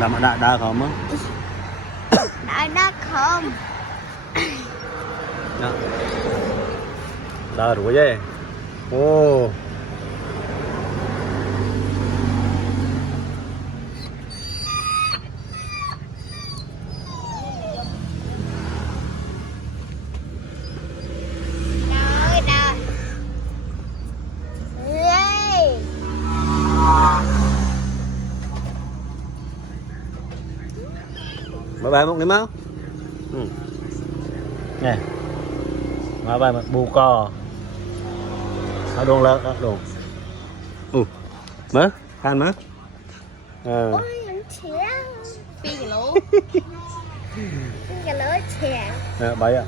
Đá không á? Đá không? Đá rủi vậy. Ô. Bài một điểm máu. Nè. Mà bài một bù cò. Nó đồn lợn đó, đồn. Mớ, than mớ. Ôi, anh trẻ. Phi cái lỗ. Cái lỗ trẻ. Bấy ạ.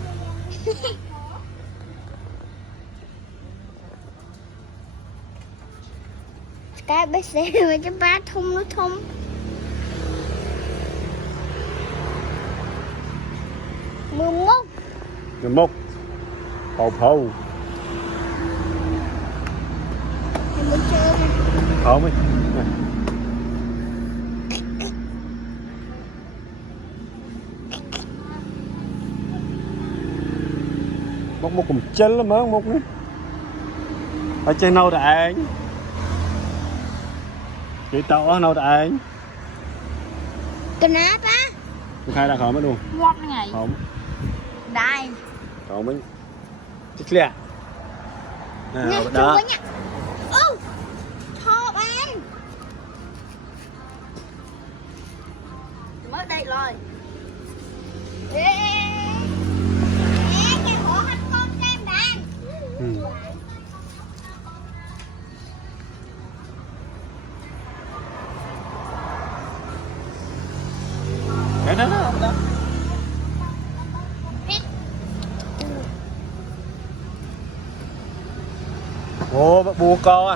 Cái bé xe mà cho ba thùng nó thùng. Mười một. Hộp hầu. Em muốn chơi mà. Không ấy. Một cùng chân lắm á, một nữa. Ở trên nâu đại. Chị tao ở nâu đại. Cái nắp á. Khai ra khỏi mất luôn. Ngọt ngày. Không. Đây. Không ấy. Chết lẹ. Nè, Đó. nha. Ô. Thọ bạn. Mới đây rồi. Ê. Cái hổ hạch con xem đàn. Đó. Ồ, bùa co à.